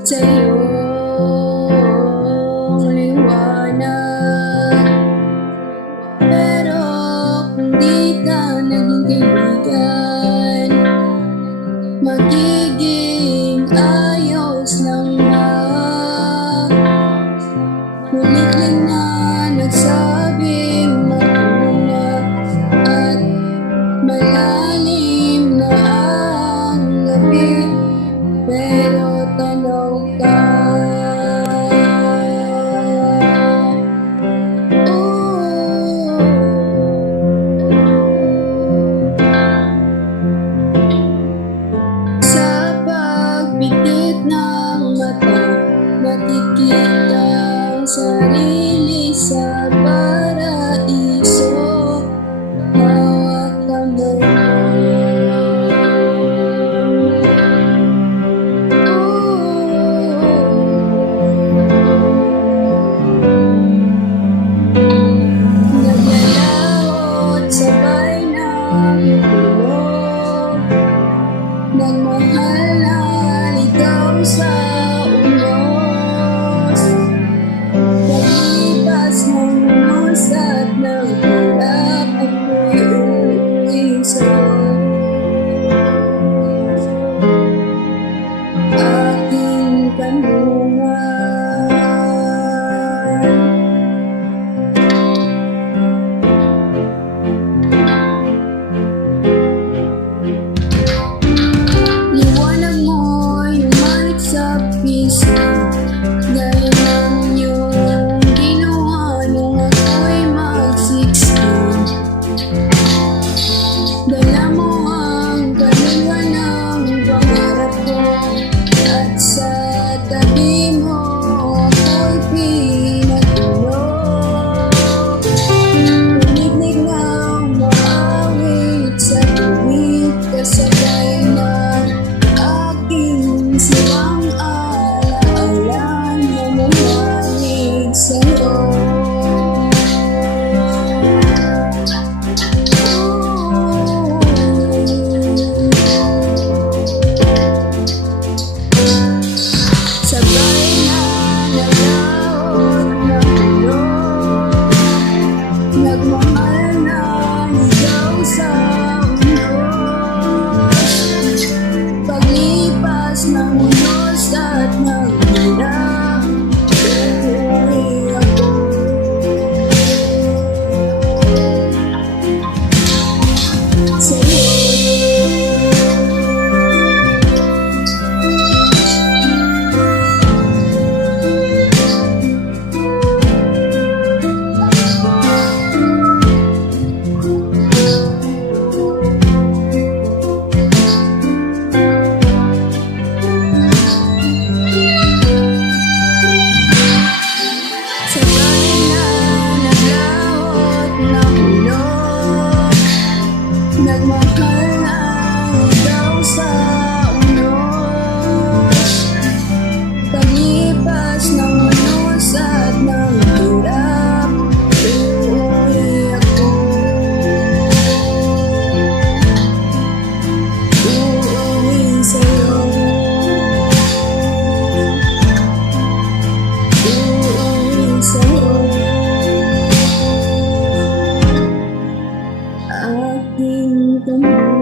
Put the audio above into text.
sa'yong liwanag. Pero kung di ka naging kaibigan, magiging ayos lang na. Ngunit na nagsabing matulog at malalim na ang gabi, pero tanaw ka. Sa pagbigit ng mata, nakikita ang sarili sa paraiso. Hawak kamay naglalaot sabay ng tulog, nagmahal na ikaw sa unos. Paglipas ng unos at ng hirap, ako'y uuwi sa'yo. Aking kanungan, liwanag mo'y lumalik sa piso, gaya ng iyong ginawa nung ako'y mag-16. Dala mo ang kaluluwa ng pangarap ko, at sa tabi mo ako'y pinatulog. Tumitig ng maawit sa tuwid, kasabay ng aking silang alaala na mamalig sa'yo. Sabay na nalaot ng ulog, nagmahal na ikaw sa unos. Paglipas ng unos at ng hirap, uuwi ako sa'yo. Sabay na naglaot ng ulog, nagmahal na ikaw sa unos. Paglipas ng unos at ng hirap, uuwi ako. Uuwi sa'yo. Uuwi sa'yo. Aking kamay.